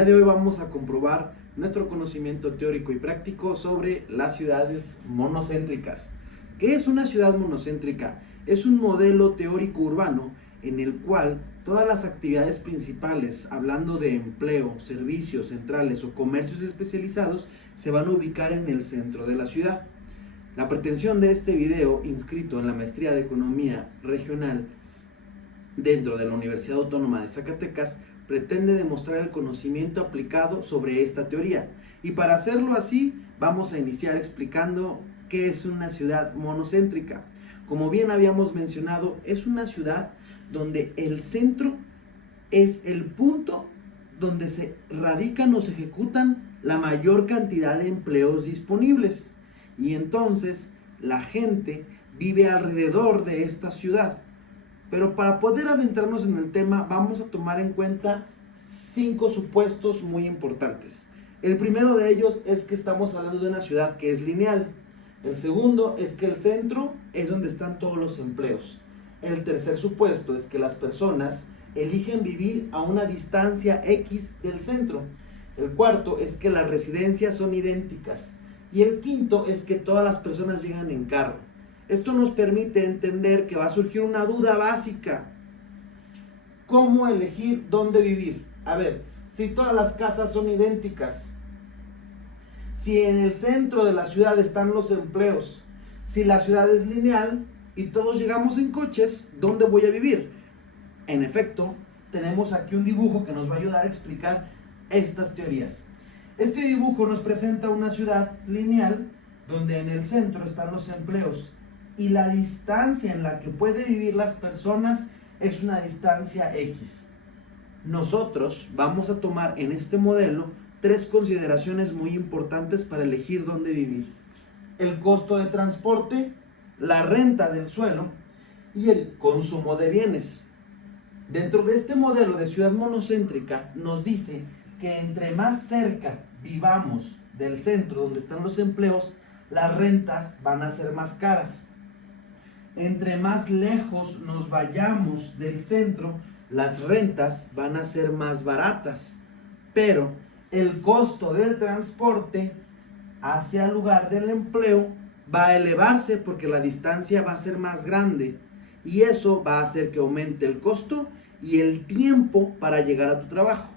día de hoy vamos a comprobar nuestro conocimiento teórico y práctico sobre las ciudades monocéntricas. ¿Qué es una ciudad monocéntrica? Es un modelo teórico urbano en el cual todas las actividades principales, hablando de empleo, servicios centrales o comercios especializados, se van a ubicar en el centro de la ciudad. La pretensión de este video, inscrito en la Maestría de Economía Regional dentro de la Universidad Autónoma de Zacatecas, pretende demostrar el conocimiento aplicado sobre esta teoría. Y para hacerlo así, vamos a iniciar explicando qué es una ciudad monocéntrica. Como bien habíamos mencionado, es una ciudad donde el centro es el punto donde se radican o se ejecutan la mayor cantidad de empleos disponibles. Y entonces la gente vive alrededor de esta ciudad. Pero para poder adentrarnos en el tema, vamos a tomar en cuenta 5 supuestos muy importantes. El primero de ellos es que estamos hablando de una ciudad que es lineal. El segundo es que el centro es donde están todos los empleos. El tercer supuesto es que las personas eligen vivir a una distancia X del centro. El cuarto es que las residencias son idénticas. Y el quinto es que todas las personas llegan en carro. Esto nos permite entender que va a surgir una duda básica. ¿Cómo elegir dónde vivir? A ver, si todas las casas son idénticas, si en el centro de la ciudad están los empleos, si la ciudad es lineal y todos llegamos en coches, ¿dónde voy a vivir? En efecto, tenemos aquí un dibujo que nos va a ayudar a explicar estas teorías. Este dibujo nos presenta una ciudad lineal donde en el centro están los empleos y la distancia en la que pueden vivir las personas es una distancia X. Nosotros vamos a tomar en este modelo 3 consideraciones muy importantes para elegir dónde vivir: el costo de transporte, la renta del suelo y el consumo de bienes. Dentro de este modelo de ciudad monocéntrica nos dice que entre más cerca vivamos del centro donde están los empleos, las rentas van a ser más caras. Entre más lejos nos vayamos del centro, las rentas van a ser más baratas. Pero el costo del transporte hacia el lugar del empleo va a elevarse porque la distancia va a ser más grande. Y eso va a hacer que aumente el costo y el tiempo para llegar a tu trabajo.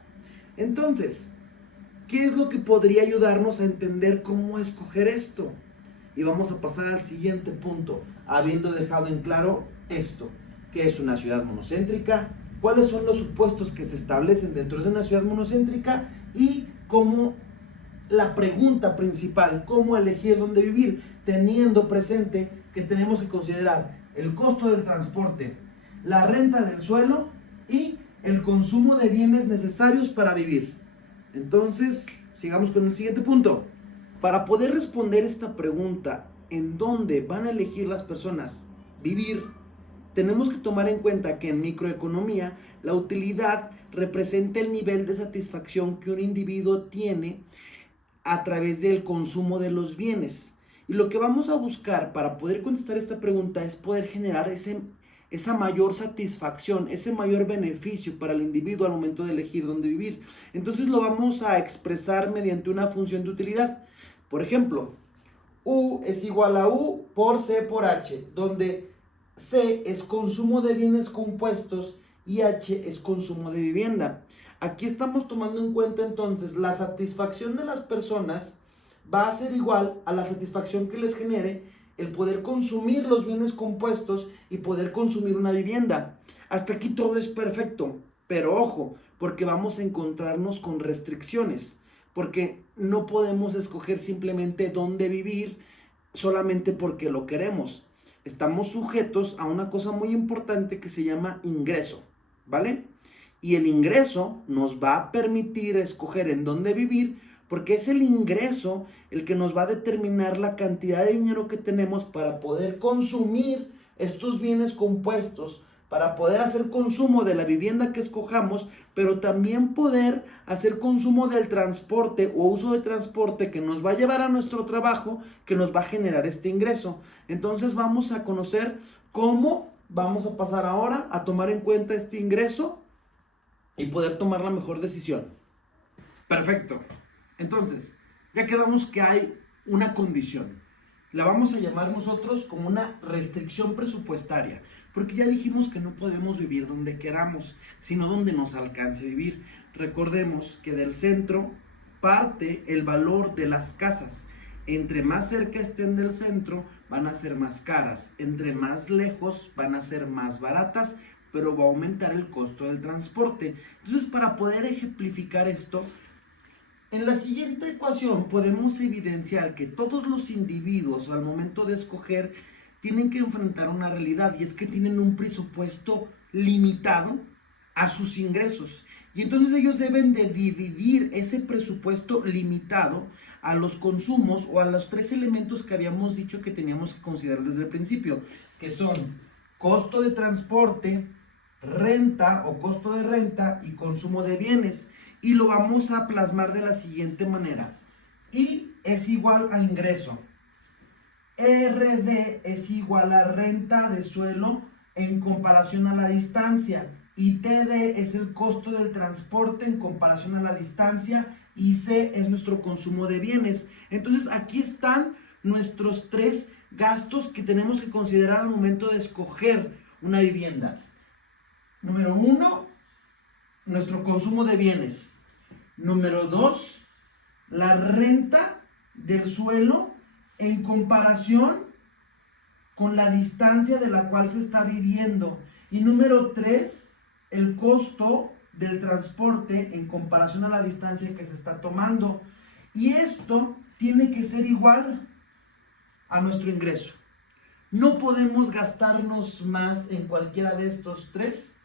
Entonces, ¿qué es lo que podría ayudarnos a entender cómo escoger esto? Y vamos a pasar al siguiente punto, habiendo dejado en claro esto: ¿qué es una ciudad monocéntrica? ¿Cuáles son los supuestos que se establecen dentro de una ciudad monocéntrica? Y cómo la pregunta principal, ¿cómo elegir dónde vivir? Teniendo presente que tenemos que considerar el costo del transporte, la renta del suelo y el consumo de bienes necesarios para vivir. Entonces, sigamos con el siguiente punto. Para poder responder esta pregunta, ¿en dónde van a elegir las personas vivir? Tenemos que tomar en cuenta que en microeconomía la utilidad representa el nivel de satisfacción que un individuo tiene a través del consumo de los bienes. Y lo que vamos a buscar para poder contestar esta pregunta es poder generar esa mayor satisfacción, ese mayor beneficio para el individuo al momento de elegir dónde vivir. Entonces lo vamos a expresar mediante una función de utilidad. Por ejemplo, U es igual a U por C por H, donde C es consumo de bienes compuestos y H es consumo de vivienda. Aquí estamos tomando en cuenta entonces la satisfacción de las personas va a ser igual a la satisfacción que les genere el poder consumir los bienes compuestos y poder consumir una vivienda. Hasta aquí todo es perfecto, pero ojo, porque vamos a encontrarnos con restricciones, porque no podemos escoger simplemente dónde vivir solamente porque lo queremos. Estamos sujetos a una cosa muy importante que se llama ingreso, ¿vale? Y el ingreso nos va a permitir escoger en dónde vivir, porque es el ingreso el que nos va a determinar la cantidad de dinero que tenemos para poder consumir estos bienes compuestos, para poder hacer consumo de la vivienda que escojamos, pero también poder hacer consumo del transporte o uso de transporte que nos va a llevar a nuestro trabajo, que nos va a generar este ingreso. Entonces vamos a conocer cómo vamos a pasar ahora a tomar en cuenta este ingreso y poder tomar la mejor decisión. Perfecto. Entonces, ya quedamos que hay una condición. La vamos a llamar nosotros como una restricción presupuestaria, porque ya dijimos que no podemos vivir donde queramos, sino donde nos alcance vivir. Recordemos que del centro parte el valor de las casas. Entre más cerca estén del centro, van a ser más caras. Entre más lejos, van a ser más baratas, pero va a aumentar el costo del transporte. Entonces, para poder ejemplificar esto, en la siguiente ecuación podemos evidenciar que todos los individuos al momento de escoger tienen que enfrentar una realidad, y es que tienen un presupuesto limitado a sus ingresos. Y entonces ellos deben de dividir ese presupuesto limitado a los consumos o a los tres elementos que habíamos dicho que teníamos que considerar desde el principio, que son costo de transporte, renta o costo de renta y consumo de bienes. Y lo vamos a plasmar de la siguiente manera. I es igual a ingreso. RD es igual a renta de suelo en comparación a la distancia. Y TD es el costo del transporte en comparación a la distancia. Y C es nuestro consumo de bienes. Entonces aquí están nuestros tres gastos que tenemos que considerar al momento de escoger una vivienda. Número 1, nuestro consumo de bienes. Número 2, la renta del suelo en comparación con la distancia de la cual se está viviendo. Y número 3, el costo del transporte en comparación a la distancia que se está tomando. Y esto tiene que ser igual a nuestro ingreso. No podemos gastarnos más en cualquiera de estos tres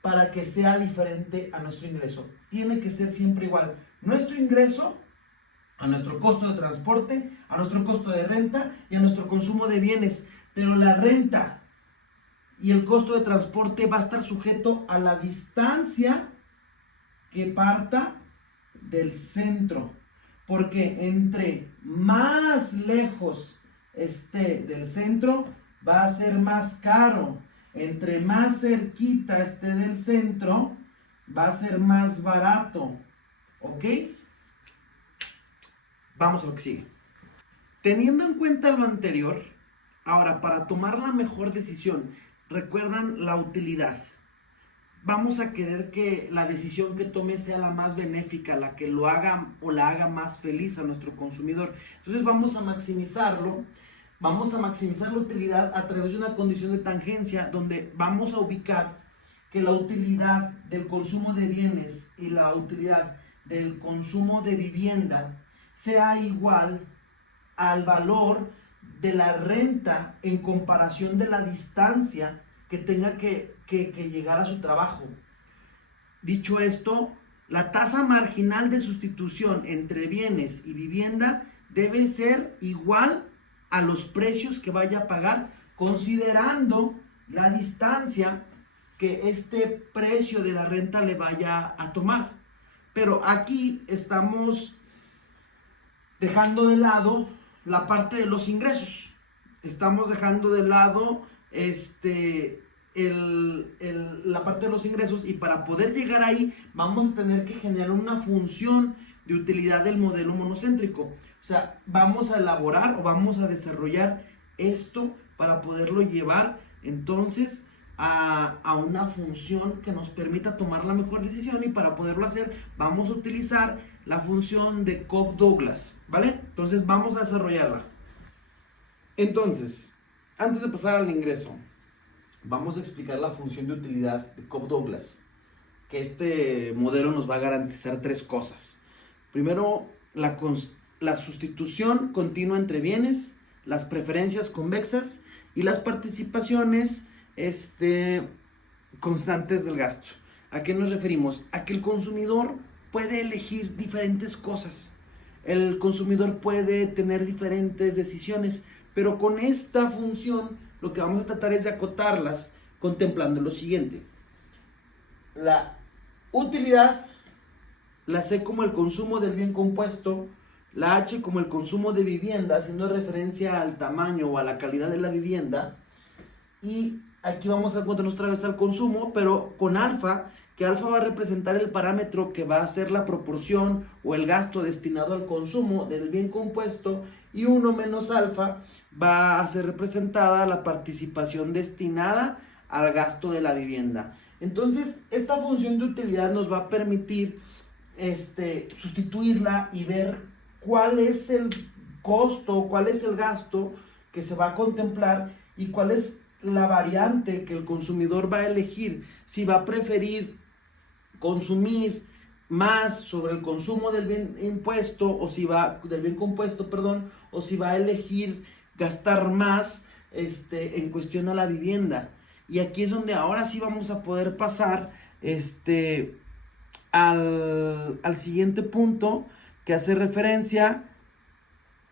para que sea diferente a nuestro ingreso. Tiene que ser siempre igual nuestro ingreso a nuestro costo de transporte, a nuestro costo de renta y a nuestro consumo de bienes. Pero la renta y el costo de transporte va a estar sujeto a la distancia que parta del centro, porque entre más lejos esté del centro, va a ser más caro. Entre más cerquita esté del centro, va a ser más barato. ¿Ok? Vamos a lo que sigue. Teniendo en cuenta lo anterior, ahora para tomar la mejor decisión, recuerdan la utilidad. Vamos a querer que la decisión que tome sea la más benéfica, la que lo haga o la haga más feliz a nuestro consumidor. Entonces vamos a maximizarlo. Vamos a maximizar la utilidad a través de una condición de tangencia donde vamos a ubicar que la utilidad del consumo de bienes y la utilidad del consumo de vivienda sea igual al valor de la renta en comparación de la distancia que tenga que llegar a su trabajo. Dicho esto, la tasa marginal de sustitución entre bienes y vivienda debe ser igual a los precios que vaya a pagar, considerando la distancia que este precio de la renta le vaya a tomar. Pero aquí estamos dejando de lado la parte de los ingresos. Estamos dejando de lado la parte de los ingresos, y para poder llegar ahí vamos a tener que generar una función de utilidad del modelo monocéntrico. O sea, vamos a elaborar o vamos a desarrollar esto para poderlo llevar entonces a una función que nos permita tomar la mejor decisión, y para poderlo hacer vamos a utilizar la función de Cobb-Douglas, ¿vale? Entonces vamos a desarrollarla. Entonces, antes de pasar al ingreso, vamos a explicar la función de utilidad de Cobb-Douglas, que este modelo nos va a garantizar tres cosas. Primero, la sustitución continua entre bienes, las preferencias convexas y las participaciones constantes del gasto. ¿A qué nos referimos? A que el consumidor puede elegir diferentes cosas. El consumidor puede tener diferentes decisiones, pero con esta función lo que vamos a tratar es de acotarlas contemplando lo siguiente. La utilidad, la C como el consumo del bien compuesto, la H como el consumo de vivienda, haciendo referencia al tamaño o a la calidad de la vivienda, y aquí vamos a encontrarnos otra vez al consumo, pero con alfa, que alfa va a representar el parámetro que va a ser la proporción o el gasto destinado al consumo del bien compuesto, y 1 menos alfa va a ser representada la participación destinada al gasto de la vivienda. Entonces, esta función de utilidad nos va a permitir sustituirla y ver cuál es el costo, cuál es el gasto que se va a contemplar y cuál es la variante que el consumidor va a elegir, si va a preferir consumir más sobre el consumo del bien impuesto o si va del bien compuesto, perdón, o si va a elegir gastar más en cuestión a la vivienda. Y aquí es donde ahora sí vamos a poder pasar al siguiente punto, que hace referencia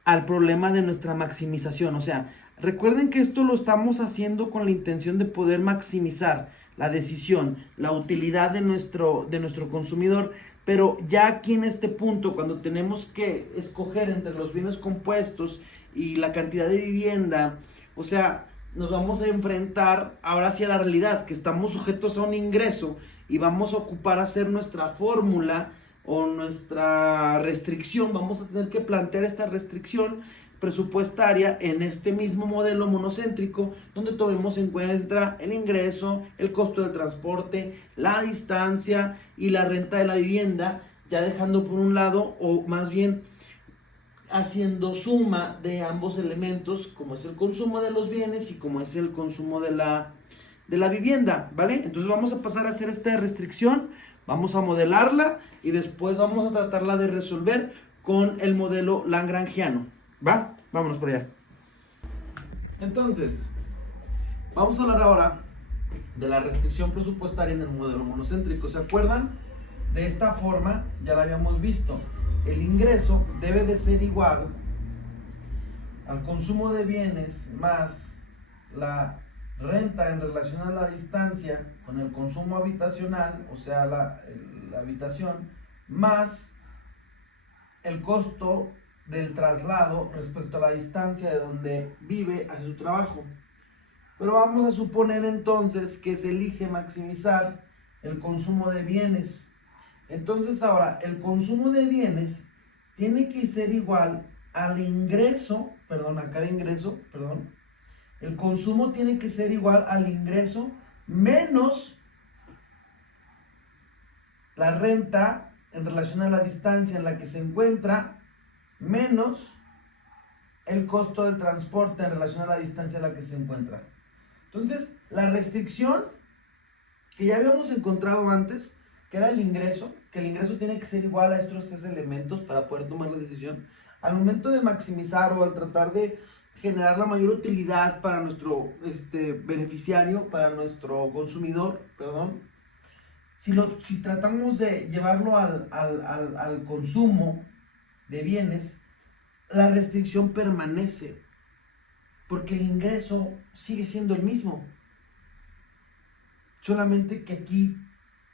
al problema de nuestra maximización. O sea, recuerden que esto lo estamos haciendo con la intención de poder maximizar la decisión, la utilidad de nuestro consumidor, pero ya aquí en este punto, cuando tenemos que escoger entre los bienes compuestos y la cantidad de vivienda, o sea, nos vamos a enfrentar ahora sí a la realidad, que estamos sujetos a un ingreso y vamos a ocupar hacer nuestra fórmula o nuestra restricción. Vamos a tener que plantear esta restricción presupuestaria en este mismo modelo monocéntrico, donde tomemos en cuenta el ingreso, el costo del transporte, la distancia y la renta de la vivienda, ya dejando por un lado, o más bien haciendo suma de ambos elementos, como es el consumo de los bienes y como es el consumo de la vivienda, ¿vale? Entonces vamos a pasar a hacer esta restricción, vamos a modelarla y después vamos a tratarla de resolver con el modelo lagrangiano, ¿va? Vámonos por allá. Entonces, vamos a hablar ahora de la restricción presupuestaria en el modelo monocéntrico. ¿Se acuerdan? De esta forma, ya la habíamos visto. El ingreso debe de ser igual al consumo de bienes más la renta en relación a la distancia con el consumo habitacional, o sea, la habitación, más el costo del traslado respecto a la distancia de donde vive a su trabajo. Pero vamos a suponer entonces que se elige maximizar el consumo de bienes. Entonces ahora el consumo de bienes tiene que ser igual al ingreso, el consumo tiene que ser igual al ingreso menos la renta en relación a la distancia en la que se encuentra, menos el costo del transporte en relación a la distancia en la que se encuentra. Entonces, la restricción que ya habíamos encontrado antes, que era el ingreso, que el ingreso tiene que ser igual a estos tres elementos para poder tomar la decisión, al momento de maximizar o al tratar de generar la mayor utilidad para nuestro beneficiario, para nuestro consumidor, perdón, si tratamos de llevarlo al consumo de bienes, la restricción permanece, porque el ingreso sigue siendo el mismo. Solamente que aquí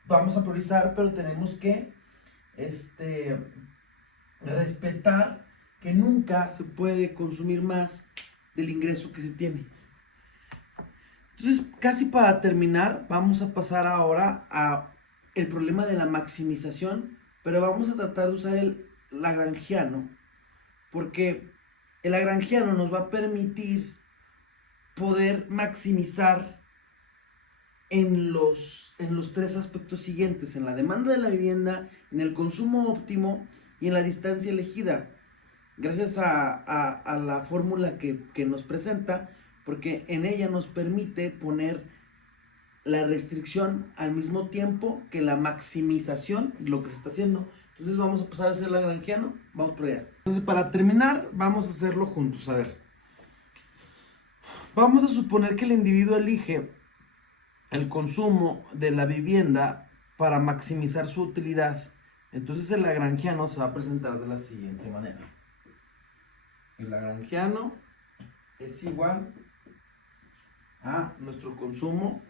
vamos a priorizar, pero tenemos que respetar que nunca se puede consumir más del ingreso que se tiene. Entonces, casi para terminar, vamos a pasar ahora a el problema de la maximización, pero vamos a tratar de usar el lagrangiano, porque el lagrangiano nos va a permitir poder maximizar en los tres aspectos siguientes: en la demanda de la vivienda, en el consumo óptimo y en la distancia elegida, gracias a la fórmula que nos presenta, porque en ella nos permite poner la restricción al mismo tiempo que la maximización, lo que se está haciendo. Entonces vamos a pasar a hacer el lagrangiano, vamos por allá. Entonces, para terminar, vamos a hacerlo juntos. A ver, vamos a suponer que el individuo elige el consumo de la vivienda para maximizar su utilidad. Entonces el lagrangiano se va a presentar de la siguiente manera: el lagrangiano es igual a nuestro consumo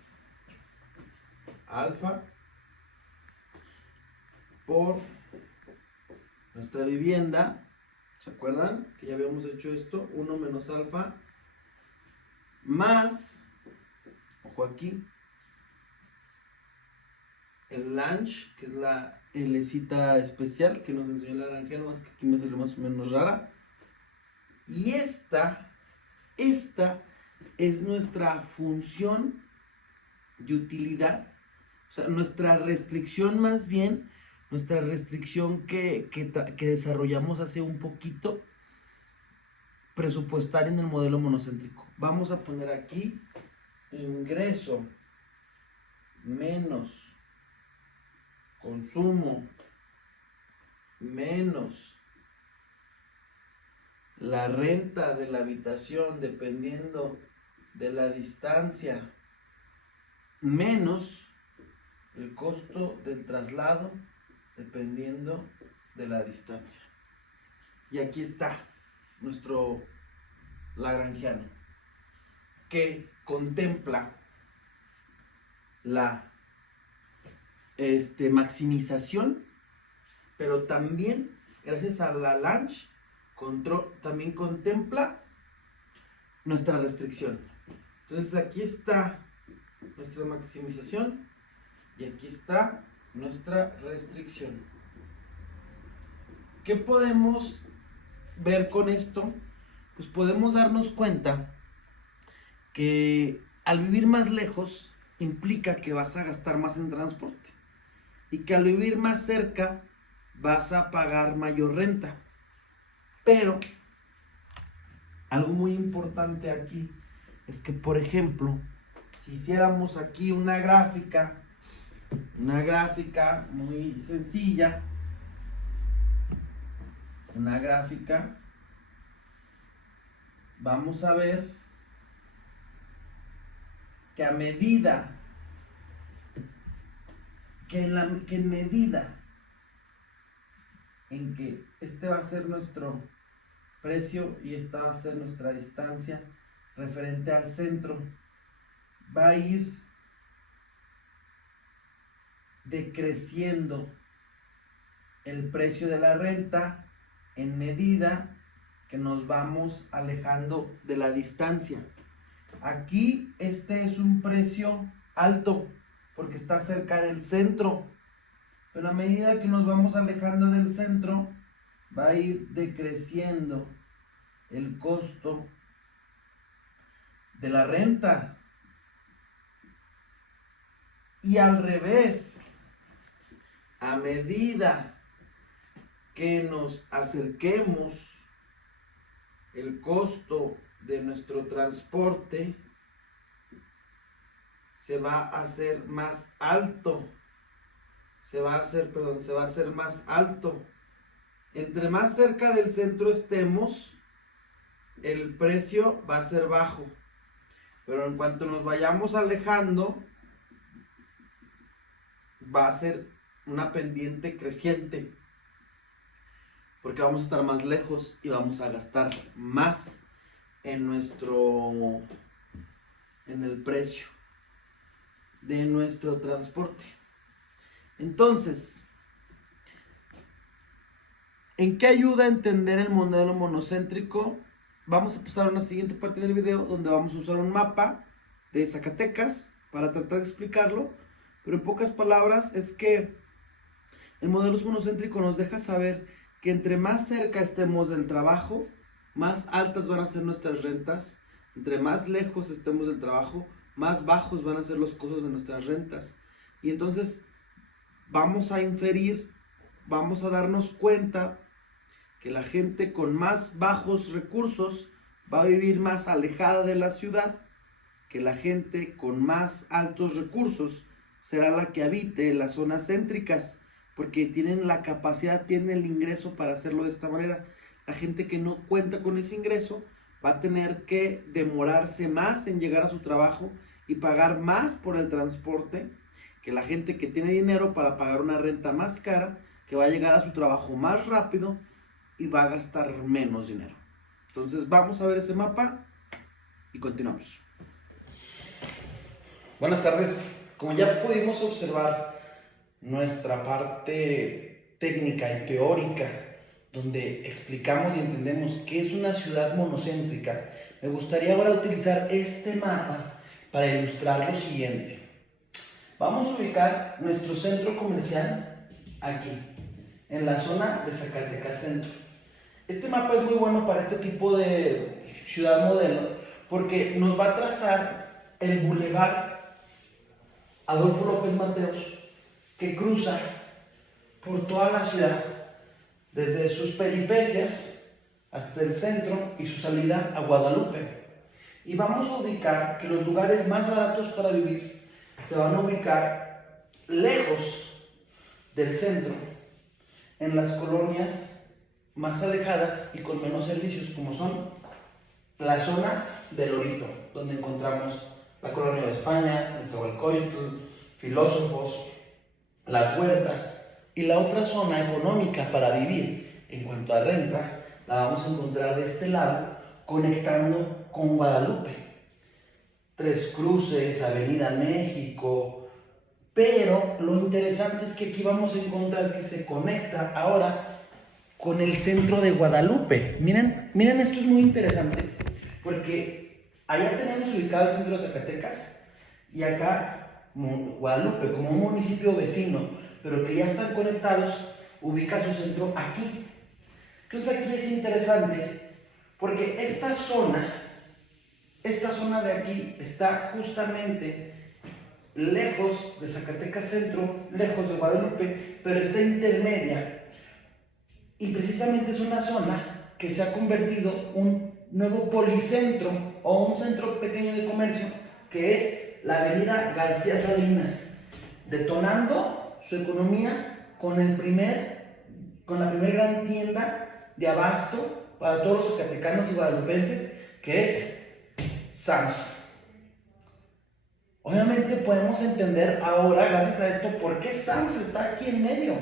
alfa por nuestra vivienda. ¿Se acuerdan que ya habíamos hecho esto? 1 menos alfa más, ojo aquí, el lunch, que es la Lcita especial que nos enseñó el naranjero, más que aquí me salió más o menos rara. Y esta es nuestra función de utilidad, o sea, nuestra restricción más bien, nuestra restricción que desarrollamos hace un poquito, presupuestaria en el modelo monocéntrico. Vamos a poner aquí ingreso menos consumo menos la renta de la habitación dependiendo de la distancia menos el costo del traslado dependiendo de la distancia. Y aquí está nuestro lagrangiano, que contempla la maximización, pero también, gracias a la lunch, también contempla nuestra restricción. Entonces aquí está nuestra maximización y aquí está nuestra restricción. ¿Qué podemos ver con esto? Pues podemos darnos cuenta que al vivir más lejos implica que vas a gastar más en transporte y que al vivir más cerca vas a pagar mayor renta. Pero algo muy importante aquí es que, por ejemplo, si hiciéramos aquí una gráfica muy sencilla, vamos a ver que a medida en medida en que este va a ser nuestro precio y esta va a ser nuestra distancia referente al centro, va a ir decreciendo el precio de la renta en medida que nos vamos alejando de la distancia. Aquí este es un precio alto porque está cerca del centro, pero a medida que nos vamos alejando del centro va a ir decreciendo el costo de la renta. Y al revés, a medida que nos acerquemos, el costo de nuestro transporte se va a hacer más alto. Se va a hacer más alto. Entre más cerca del centro estemos, el precio va a ser bajo. Pero en cuanto nos vayamos alejando, va a ser una pendiente creciente. Porque vamos a estar más lejos y vamos a gastar más en el precio de nuestro transporte. Entonces, ¿en qué ayuda a entender el modelo monocéntrico? Vamos a pasar a una siguiente parte del video donde vamos a usar un mapa de Zacatecas para tratar de explicarlo, pero en pocas palabras es que el modelo monocéntrico nos deja saber que entre más cerca estemos del trabajo, más altas van a ser nuestras rentas. Entre más lejos estemos del trabajo, más bajos van a ser los costos de nuestras rentas. Y entonces vamos a inferir, vamos a darnos cuenta que la gente con más bajos recursos va a vivir más alejada de la ciudad, que la gente con más altos recursos será la que habite en las zonas céntricas, porque tienen la capacidad, tienen el ingreso para hacerlo de esta manera. La gente que no cuenta con ese ingreso va a tener que demorarse más en llegar a su trabajo y pagar más por el transporte que la gente que tiene dinero para pagar una renta más cara, que va a llegar a su trabajo más rápido y va a gastar menos dinero. Entonces vamos a ver ese mapa y continuamos. Buenas tardes. Como ya pudimos observar nuestra parte técnica y teórica, donde explicamos y entendemos qué es una ciudad monocéntrica, me gustaría ahora utilizar este mapa para ilustrar lo siguiente. Vamos a ubicar nuestro centro comercial aquí, en la zona de Zacatecas Centro. Este mapa es muy bueno para este tipo de ciudad modelo porque nos va a trazar el bulevar Adolfo López Mateos que cruza por toda la ciudad, desde sus peripecias hasta el centro y su salida a Guadalupe. Y vamos a ubicar que los lugares más baratos para vivir se van a ubicar lejos del centro, en las colonias más alejadas y con menos servicios, como son la zona del Lorito, donde encontramos la colonia de España, Nezahualcóyotl, Filósofos, las Huertas, y la otra zona económica para vivir en cuanto a renta la vamos a encontrar de este lado, conectando con Guadalupe. Tres Cruces, Avenida México, pero lo interesante es que aquí vamos a encontrar que se conecta ahora con el centro de Guadalupe. Miren, esto es muy interesante, porque allá tenemos ubicado el centro de Zacatecas y acá Guadalupe, como un municipio vecino, pero que ya están conectados, ubica su centro aquí. Entonces aquí es interesante, porque esta zona de aquí está justamente lejos de Zacatecas Centro, lejos de Guadalupe, pero está intermedia. Y precisamente es una zona que se ha convertido un nuevo policentro o un centro pequeño de comercio, que es la avenida García Salinas, detonando su economía con la primera gran tienda de abasto para todos los zacatecanos y guadalupenses, que es Sam's. Obviamente podemos entender ahora, gracias a esto, por qué Sam's está aquí en medio.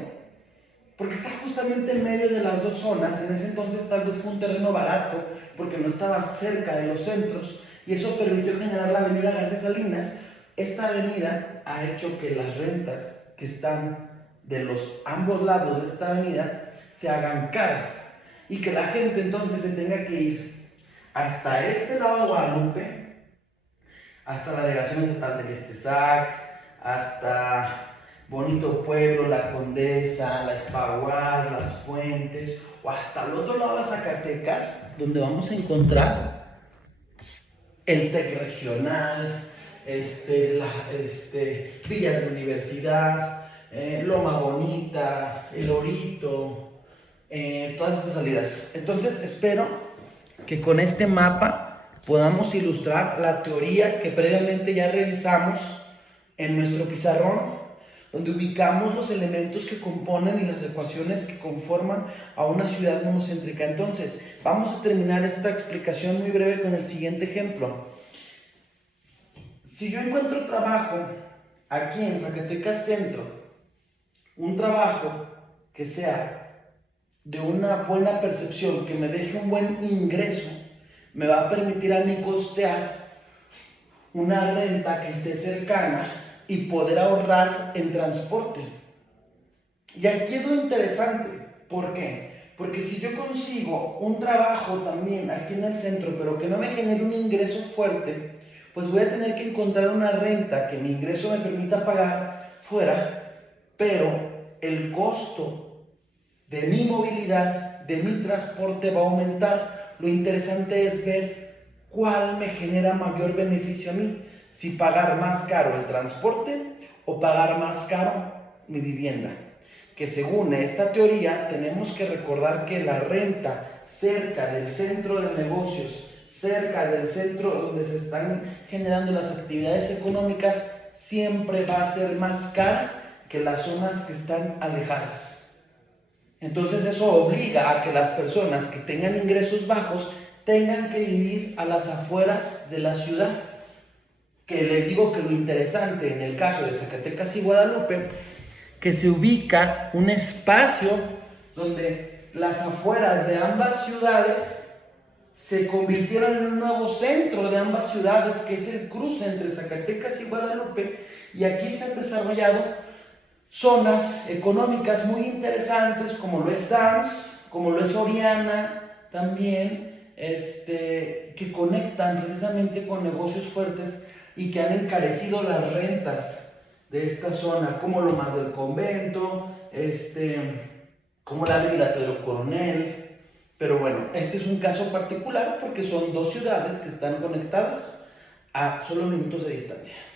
Porque está justamente en medio de las dos zonas. En ese entonces tal vez fue un terreno barato, porque no estaba cerca de los centros, y eso permitió generar la avenida García Salinas. Esta avenida ha hecho que las rentas que están de los ambos lados de esta avenida se hagan caras, y que la gente entonces se tenga que ir hasta este lado de Guadalupe, hasta la delegación estatal del Estezac, hasta Bonito Pueblo, La Condesa, La Espaguas, Las Fuentes, o hasta el otro lado de Zacatecas, donde vamos a encontrar el TEC regional, Villas de Universidad, Loma Bonita, El Orito, todas estas salidas. Entonces espero que con este mapa podamos ilustrar la teoría que previamente ya revisamos en nuestro pizarrón, donde ubicamos los elementos que componen y las ecuaciones que conforman a una ciudad monocéntrica. Entonces, vamos a terminar esta explicación muy breve con el siguiente ejemplo. Si yo encuentro trabajo aquí en Zacatecas Centro, un trabajo que sea de una buena percepción, que me deje un buen ingreso, me va a permitir a mí costear una renta que esté cercana y poder ahorrar en transporte. Y aquí es lo interesante. ¿Por qué? Porque si yo consigo un trabajo también aquí en el centro, pero que no me genere un ingreso fuerte, pues voy a tener que encontrar una renta que mi ingreso me permita pagar fuera, pero el costo de mi movilidad, de mi transporte va a aumentar. Lo interesante es ver cuál me genera mayor beneficio a mí, si pagar más caro el transporte o pagar más caro mi vivienda. Que según esta teoría tenemos que recordar que la renta cerca del centro de negocios, cerca del centro donde se están generando las actividades económicas, siempre va a ser más cara que las zonas que están alejadas. Entonces eso obliga a que las personas que tengan ingresos bajos tengan que vivir a las afueras de la ciudad. Que les digo que lo interesante en el caso de Zacatecas y Guadalupe, que se ubica un espacio donde las afueras de ambas ciudades se convirtieron en un nuevo centro de ambas ciudades, que es el cruce entre Zacatecas y Guadalupe, y aquí se han desarrollado zonas económicas muy interesantes, como lo es Sam's, como lo es Soriana también, que conectan precisamente con negocios fuertes y que han encarecido las rentas de esta zona, como Lomas del Convento, como la Avenida Pedro Coronel. Pero bueno, este es un caso particular porque son dos ciudades que están conectadas a solo minutos de distancia.